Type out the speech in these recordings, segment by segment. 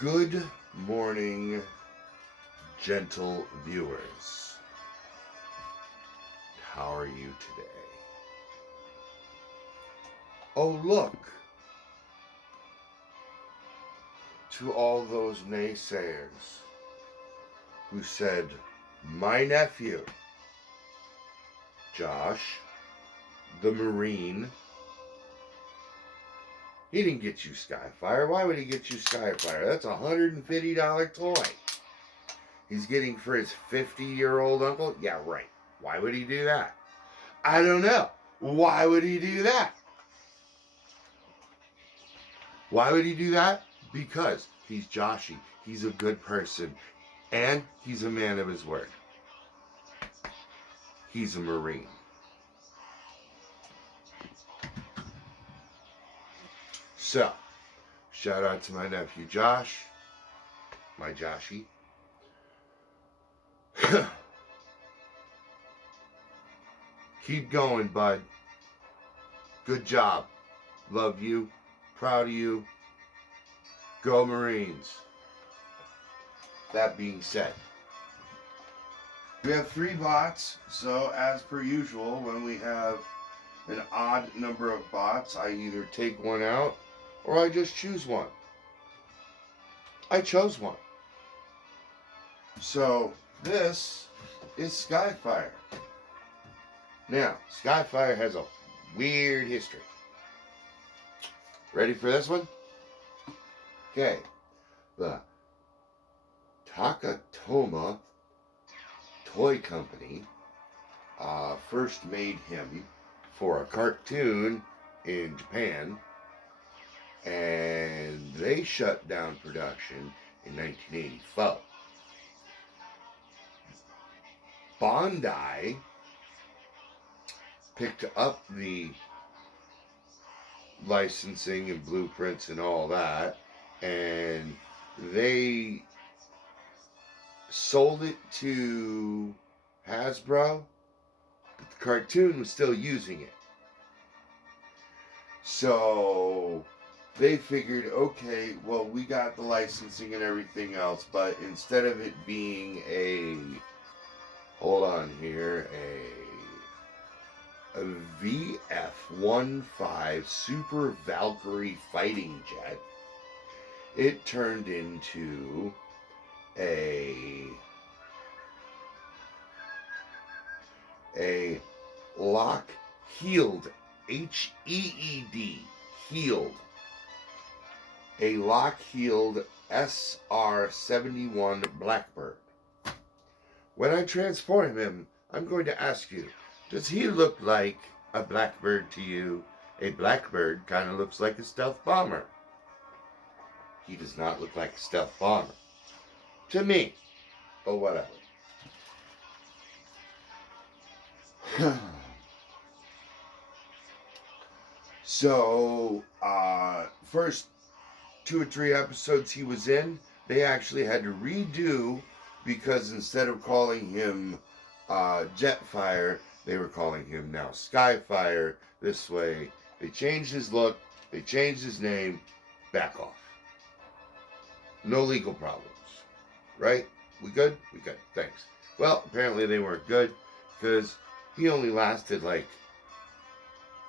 Good morning, gentle viewers. How are you today? Oh, look, to all those naysayers who said, my nephew, Josh, the Marine, he didn't get you Skyfire. Why would he get you Skyfire? That's a $150 toy. He's getting for his 50-year-old uncle? Yeah, right. Why would he do that? I don't know. Why would he do that? Why would he do that? Because he's Joshy. He's a good person. And he's a man of his word. He's a Marine. So, shout out to my nephew Josh. My Joshy. Keep going, bud. Good job. Love you. Proud of you. Go Marines. That being said, we have 3 bots, so as per usual, when we have an odd number of bots, I either take one out or I just choose one. I chose one. So this is Skyfire. Now, Skyfire has a weird history. Ready for this one? Okay. The Takatoma Toy Company first made him for a cartoon in Japan, and they shut down production in 1984. Bandai picked up the licensing and blueprints and all that, and they sold it to Hasbro, but the cartoon was still using it. So they figured, okay, well, we got the licensing and everything else, but instead of it being hold on here, a VF-15 Super Valkyrie fighting jet, it turned into a lock-heeled, H-E-E-D, heeled, a lock-heeled SR-71 Blackbird. When I transform him, I'm going to ask you, does he look like a blackbird to you? A blackbird kind of looks like a stealth bomber. He does not look like a stealth bomber. To me. But whatever. So, first 2 or 3 episodes he was in, they actually had to redo, because instead of calling him Jetfire, they were calling him now Skyfire. This way, they changed his look, they changed his name, back off. No legal problems. Right? We good? We good. Thanks. Well, apparently they weren't good, because he only lasted like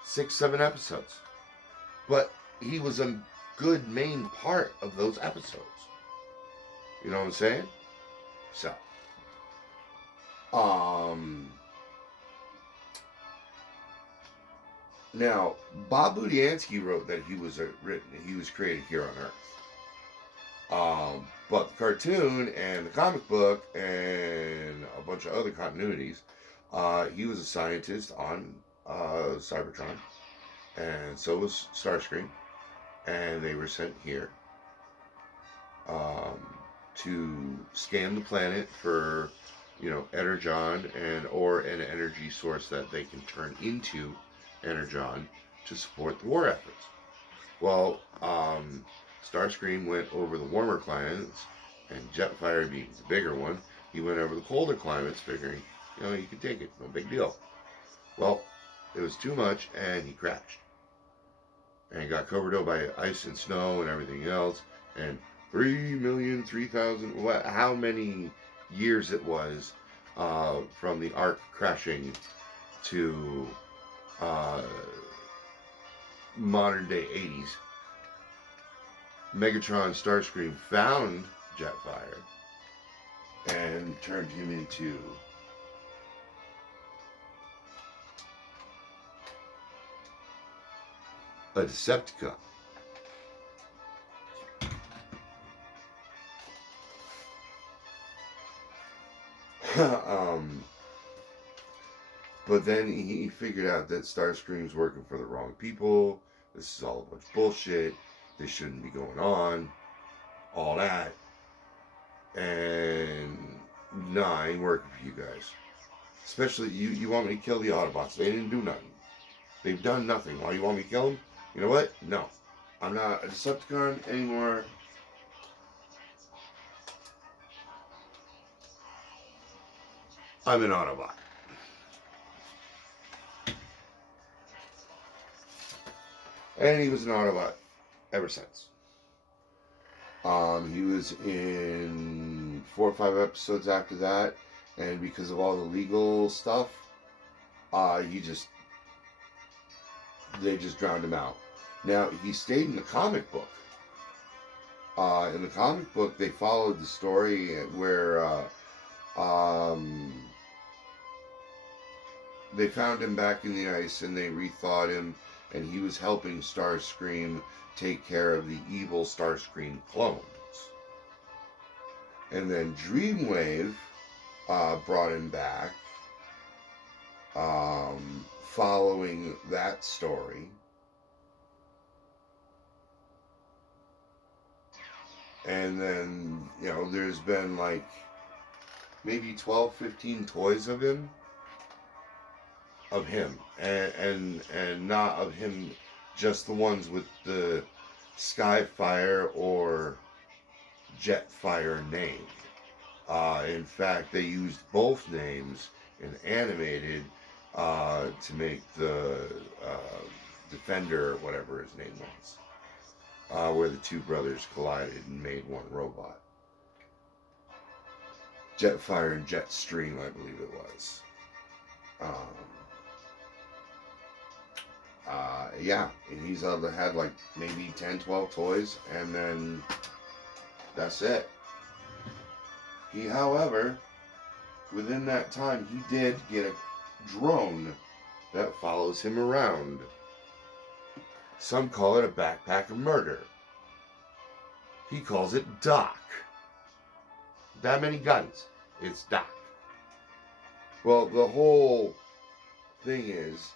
6, 7 episodes. But he was a good main part of those episodes. You know what I'm saying? So, now Bob Budiansky wrote that he was created here on Earth. But the cartoon and the comic book and a bunch of other continuities, he was a scientist on Cybertron, and so was Starscream, and they were sent here to scan the planet for, energon or an energy source that they can turn into energon to support the war efforts. Well, Starscream went over the warmer climates, and Jetfire being the bigger one, he went over the colder climates, figuring, you could take it, no big deal. Well, it was too much, and he crashed. And got covered over by ice and snow and everything else, and 3,003,000. What? How many years it was from the Ark crashing to uh, modern day 80s. Megatron Starscream found Jetfire and turned him into a Decepticon. But then he figured out that Starscream's working for the wrong people. This is all a bunch of bullshit. This shouldn't be going on. All that. And nah, I ain't working for you guys. Especially you want me to kill the Autobots. They didn't do nothing. They've done nothing. Why you want me to kill them? You know what? No. I'm not a Decepticon anymore. I'm an Autobot. And he was an Autobot ever since. He was in 4 or 5 episodes after that, and because of all the legal stuff, they just drowned him out. Now, he stayed in the comic book. In the comic book, they followed the story where they found him back in the ice and they rethawed him, and he was helping Starscream take care of the evil Starscream clones. And then Dreamwave brought him back following that story. And then, there's been like maybe 12, 15 toys of him. And not of him, just the ones with the Skyfire or Jetfire name. In fact, they used both names in animated to make the Defender, or whatever his name was, where the two brothers collided and made one robot. Jetfire and Jetstream, I believe it was. Yeah, and he's had like maybe 10, 12 toys, and then that's it. He, however, within that time, he did get a drone that follows him around. Some call it a backpack of murder. He calls it Doc. That many guns. It's Doc. Well, the whole thing is,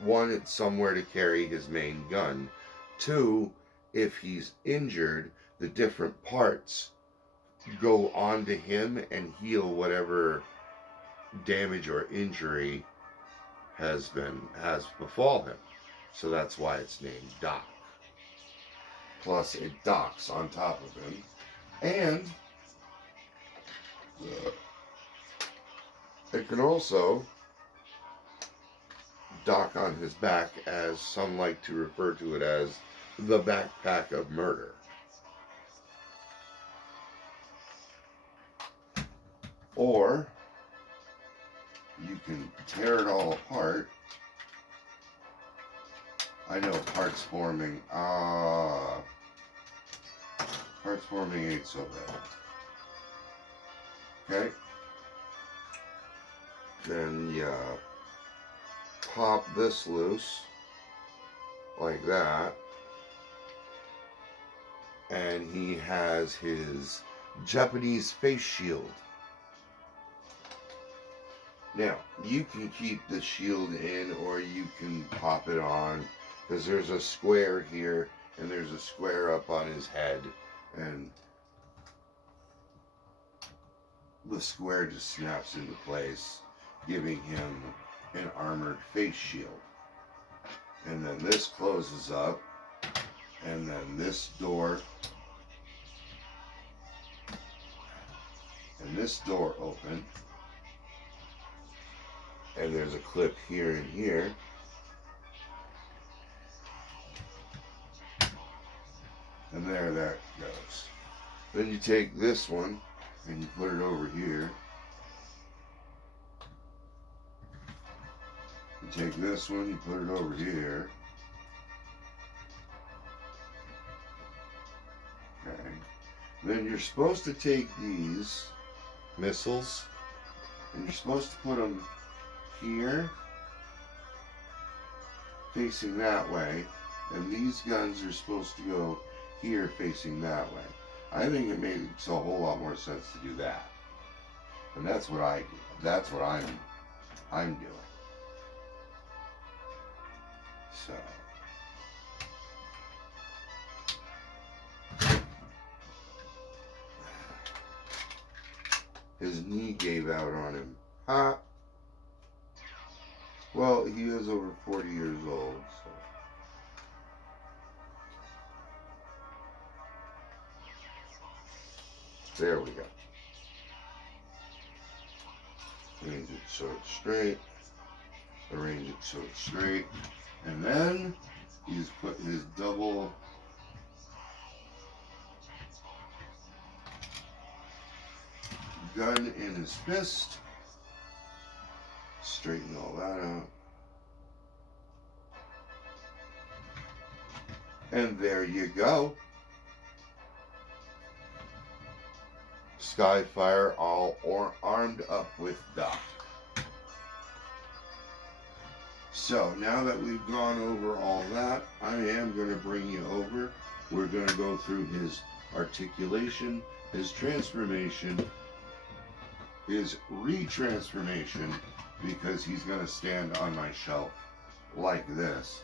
one, it's somewhere to carry his main gun. 2, if he's injured, the different parts go onto him and heal whatever damage or injury has befall him. So that's why it's named Doc. Plus, it docks on top of him. And it can also dock on his back, as some like to refer to it as the backpack of murder. Or you can tear it all apart. I know parts forming. Parts forming ain't so bad. Okay? Then you pop this loose like that, and he has his Japanese face shield. Now, you can keep the shield in, or you can pop it on, because there's a square here and there's a square up on his head, and the square just snaps into place, giving him an armored face shield. And then this closes up, and then this door and this door open, and there's a clip here and here. And there that goes. Then you take this one and you put it over here. You take this one, you put it over here. Okay. Then you're supposed to take these missiles and you're supposed to put them here, facing that way, and these guns are supposed to go here, facing that way. I think it makes a whole lot more sense to do that, and that's what I do. That's what I'm doing. So. His knee gave out on him. Ha! Well, he is over 40 years old, so. There we go. Arrange it so it's straight. Arrange it so it's straight. And then he's put his double gun in his fist. Straighten all that out. And there you go. Skyfire all armed up with Doc. So now that we've gone over all that, I am going to bring you over. We're going to go through his articulation, his transformation, his retransformation, because he's going to stand on my shelf like this.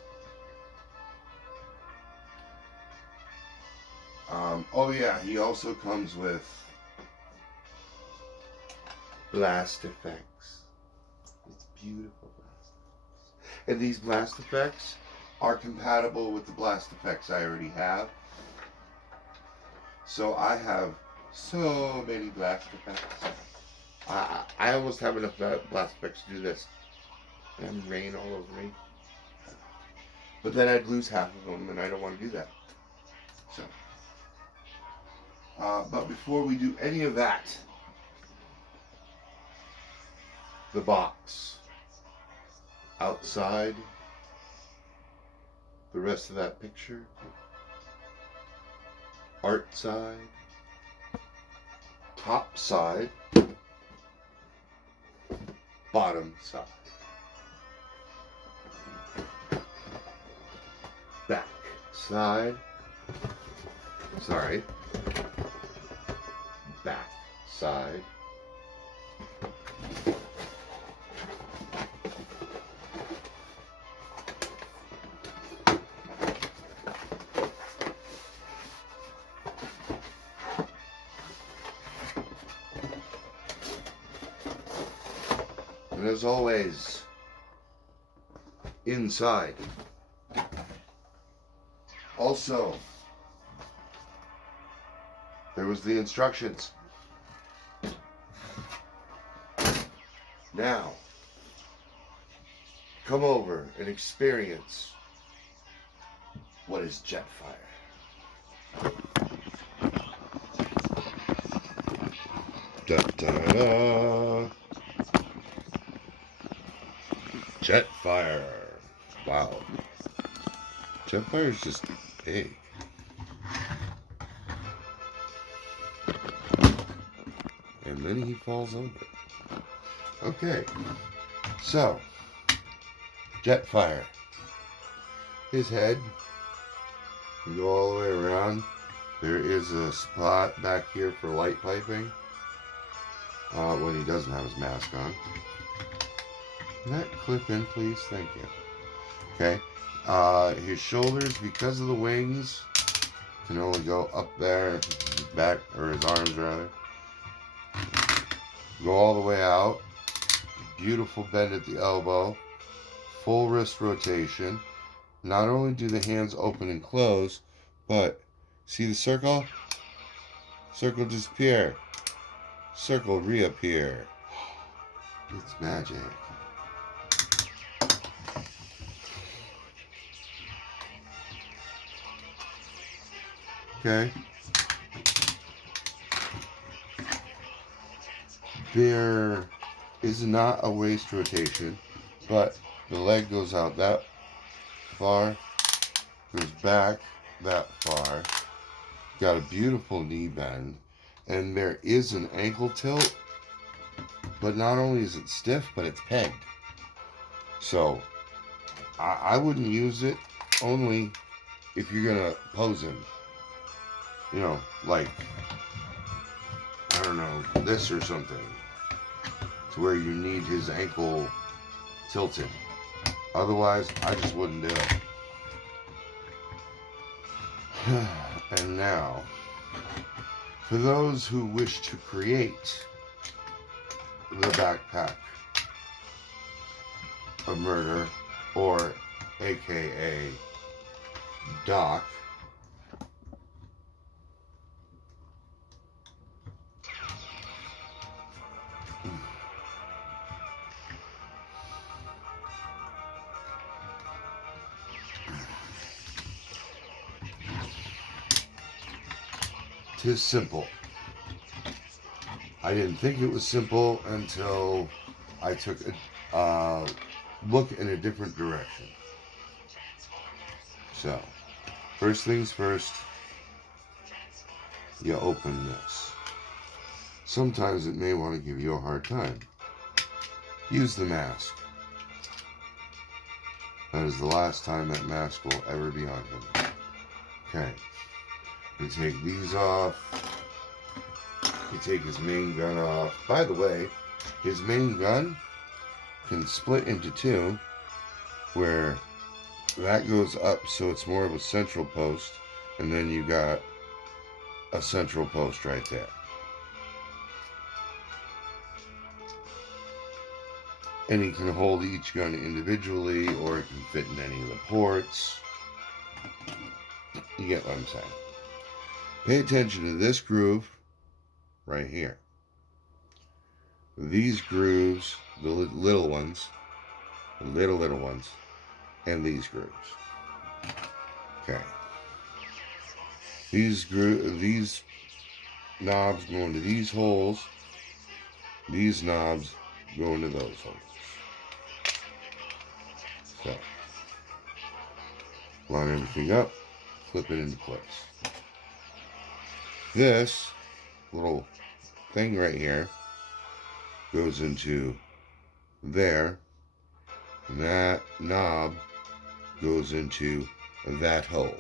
Oh yeah, he also comes with blast effects. It's beautiful blast effects. And these blast effects are compatible with the blast effects I already have. So I have so many blast effects. I almost have enough blast effects to do this. And rain all over me. But then I'd lose half of them, and I don't want to do that. So. But before we do any of that, the box outside, the rest of that picture, art side, top side, bottom side, back side, sorry, back side, and as always, inside. Also, there was the instructions. Now, come over and experience what is jetfire. Da, da, da. Jetfire. Wow. Jetfire is just big. And then he falls over. Okay. So, Jetfire. His head. You go all the way around. There is a spot back here for light piping. When he doesn't have his mask on. Can that clip in, please? Thank you. Okay. His shoulders, because of the wings, can only go up there, his back, or his arms rather. Go all the way out. Beautiful bend at the elbow. Full wrist rotation. Not only do the hands open and close, but see the circle? Circle disappear. Circle reappear. It's magic. Okay. There is not a waist rotation, but the leg goes out that far, goes back that far. Got a beautiful knee bend, and there is an ankle tilt, but not only is it stiff, but it's pegged. So I wouldn't use it only if you're gonna pose him. You know, like, I don't know, this or something, to where you need his ankle tilted. Otherwise, I just wouldn't do it. And now, for those who wish to create the backpack of murder, or AKA Doc, tis simple. I didn't think it was simple until I took a look in a different direction. So, first things first, you open this. Sometimes it may want to give you a hard time. Use the mask. That is the last time that mask will ever be on him. Okay. You take these off. You take his main gun off. By the way, his main gun can split into two, where that goes up so it's more of a central post, and then you got a central post right there. And he can hold each gun individually, or it can fit in any of the ports. You get what I'm saying. Pay attention to this groove right here. These grooves, the little ones, and these grooves. Okay. These knobs go into these holes. These knobs go into those holes. So, line everything up, flip it into place. This little thing right here goes into there, and that knob goes into that hole.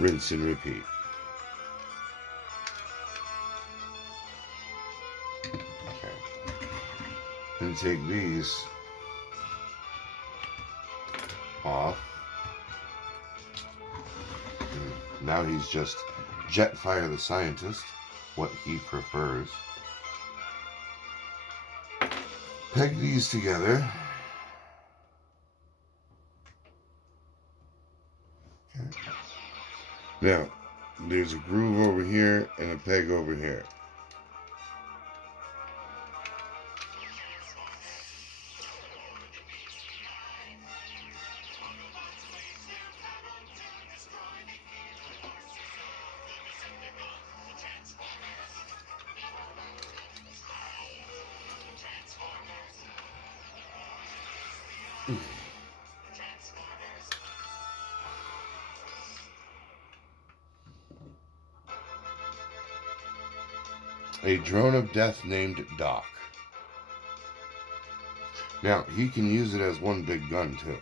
Rinse and repeat. Okay. Then take these off. Now he's just Jetfire the scientist, what he prefers. Peg these together. Okay. Now, there's a groove over here and a peg over here. A drone of death named Doc. Now, he can use it as one big gun, too.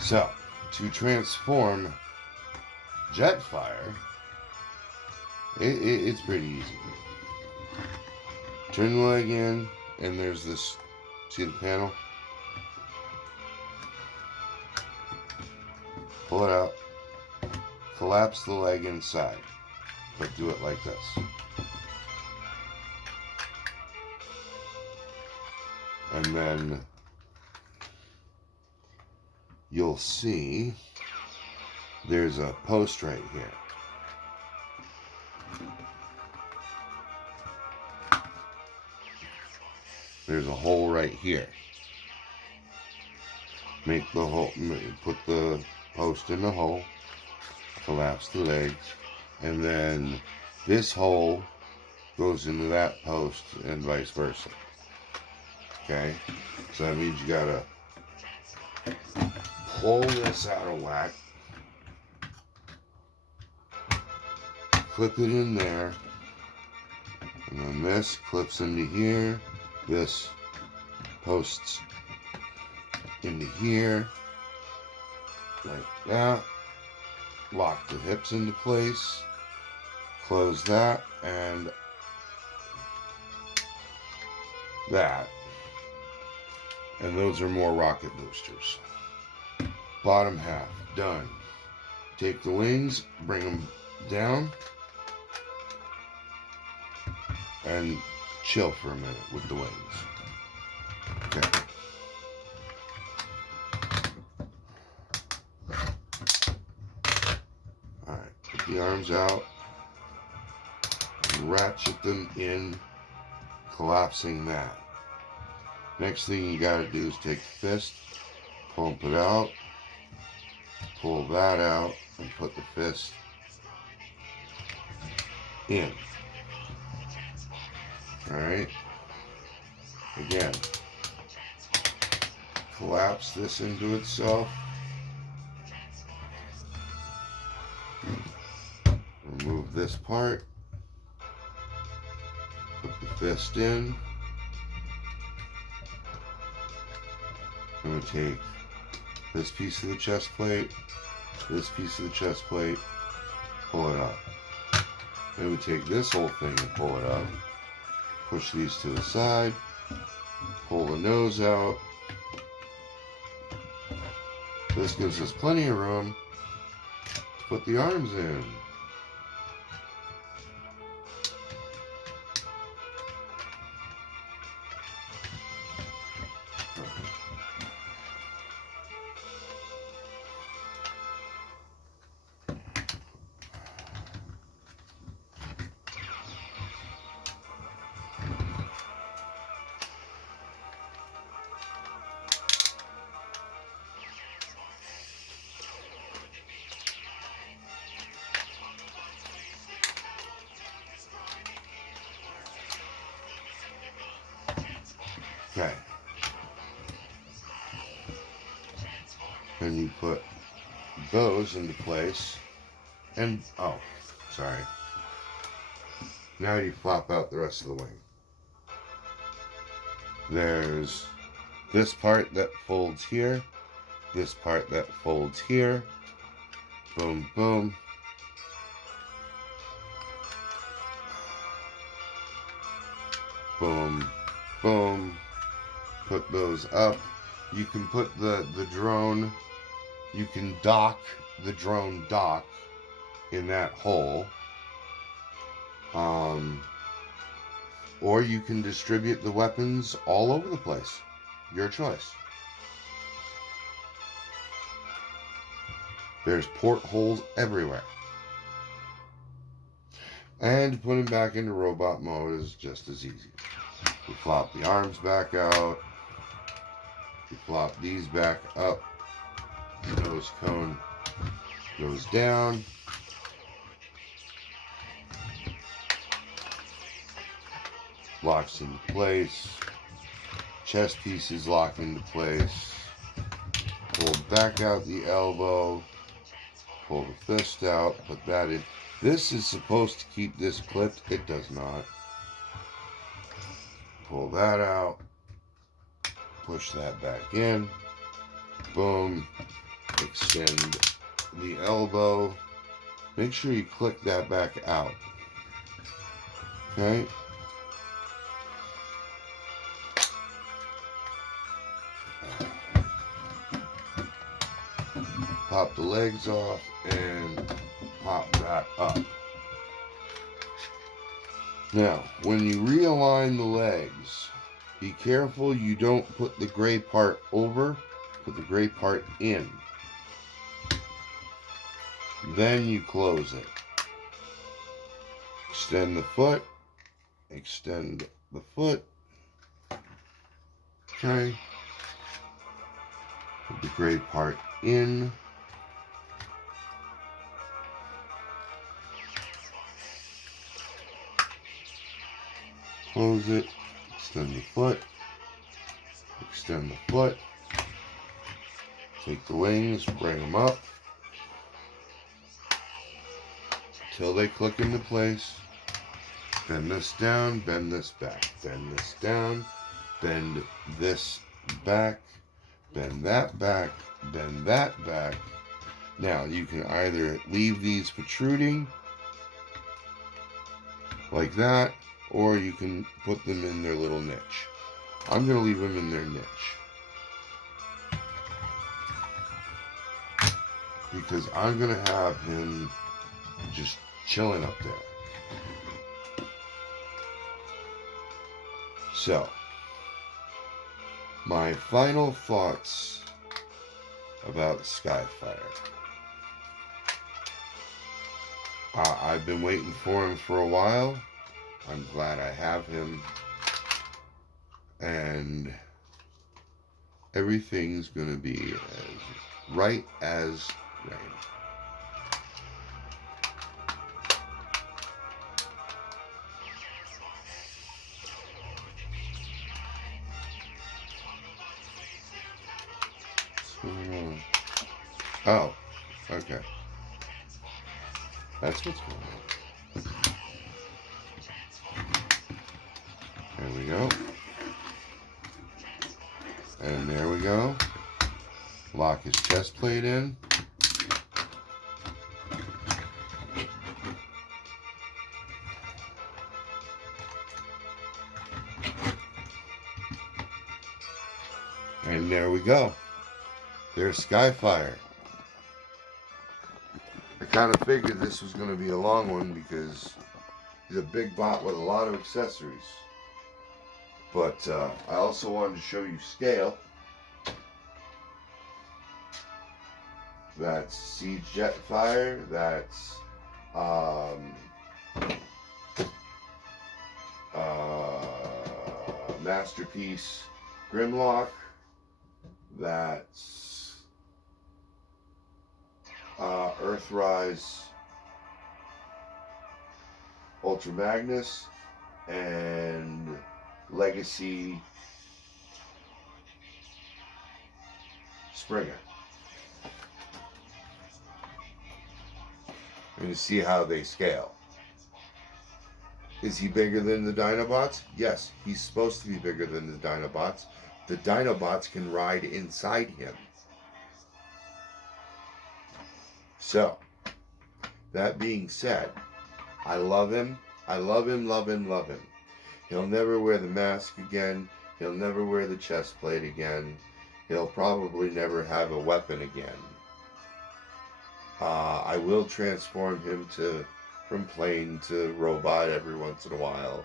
So, to transform Jetfire, it's pretty easy. Turn the leg in, and there's this, see the panel? Pull it out. Collapse the leg inside, but do it like this. And then you'll see there's a post right here. there's a hole right here. Make the hole, put the post in the hole, collapse the legs, and then this hole goes into that post and vice versa. Okay, so that means you gotta pull this out of whack, clip it in there, and then this clips into here, this posts into here, like that. Lock the hips into place, close that, and that. And those are more rocket boosters. Bottom half, done. Take the wings, bring them down, and chill for a minute with the wings. Okay. Alright, put the arms out, ratchet them in, collapsing that. Next thing you gotta do is take the fist, pump it out, pull that out, and put the fist in. Alright, again, collapse this into itself, remove this part, put the fist in. I'm going to take this piece of the chest plate, this piece of the chest plate, pull it up. Then we take this whole thing and pull it up, push these to the side, pull the nose out. This gives us plenty of room to put the arms in. Okay. Then you put those into place. And, oh, sorry. Now you flop out the rest of the wing. There's this part that folds here. This part that folds here. Boom, boom. Boom, boom. Put those up. You can put the drone, you can dock the drone dock in that hole. Or you can distribute the weapons all over the place. Your choice. There's portholes everywhere. And putting back into robot mode is just as easy. You flop the arms back out. You flop these back up. The nose cone goes down. Locks into place. Chest pieces lock into place. Pull back out the elbow. Pull the fist out. Put that in. This is supposed to keep this clipped. It does not. Pull that out. Push that back in. Boom. Extend the elbow. Make sure you click that back out. Okay. Pop the legs off and pop that up. Now, when you realign the legs, be careful you don't put the gray part over, put the gray part in. Then you close it. Extend the foot, extend the foot, Okay. Put the gray part in. Close it. Extend the foot. Extend the foot. Take the wings, bring them up until they click into place. Bend this down, bend this back, bend this down, bend this back, bend that back, bend that back. Now you can either leave these protruding like that, or you can put them in their little niche. I'm going to leave them in their niche, because I'm going to have him just chilling up there. So, my final thoughts about Skyfire. I've been waiting for him for a while. I'm glad I have him. And everything's going to be as right as rain. Oh, okay. That's what's going on. There we go. And there we go. Lock his chest plate in. And there we go. There's Skyfire. I kind of figured this was going to be a long one because he's a big bot with a lot of accessories. But I also wanted to show you scale. That's Siege Jetfire. That's Masterpiece Grimlock. That's Earthrise Ultra Magnus and Legacy Springer. And you see how they scale. Is he bigger than the Dinobots? Yes, he's supposed to be bigger than the Dinobots. The Dinobots can ride inside him. So, that being said, I love him. I love him, love him, love him. He'll never wear the mask again. He'll never wear the chest plate again. He'll probably never have a weapon again. I will transform him from plane to robot every once in a while.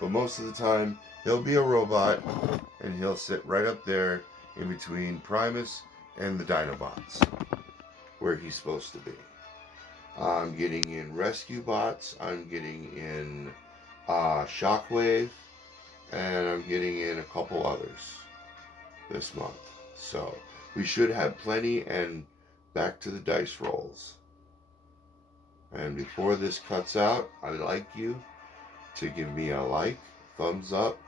But most of the time, he'll be a robot, and he'll sit right up there in between Primus and the Dinobots, where he's supposed to be. I'm getting in Rescue Bots, I'm getting in Shockwave, and I'm getting in a couple others this month. So, we should have plenty, and back to the dice rolls. And before this cuts out, I'd like you to give me a like, thumbs up,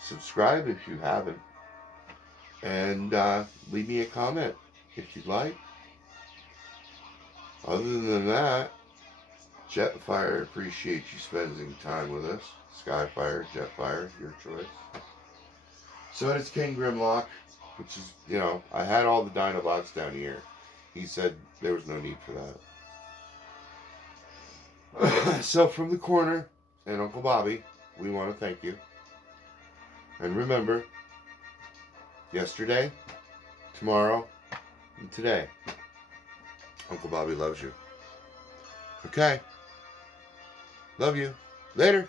subscribe if you haven't, and leave me a comment if you'd like. Other than that, Jetfire, appreciate you spending time with us. Skyfire, Jetfire, your choice. So it's King Grimlock, which is, I had all the Dinobots down here. He said there was no need for that. So from the corner and Uncle Bobby, we want to thank you. And remember, yesterday, tomorrow, and today, Uncle Bobby loves you. Okay. Love you. Later.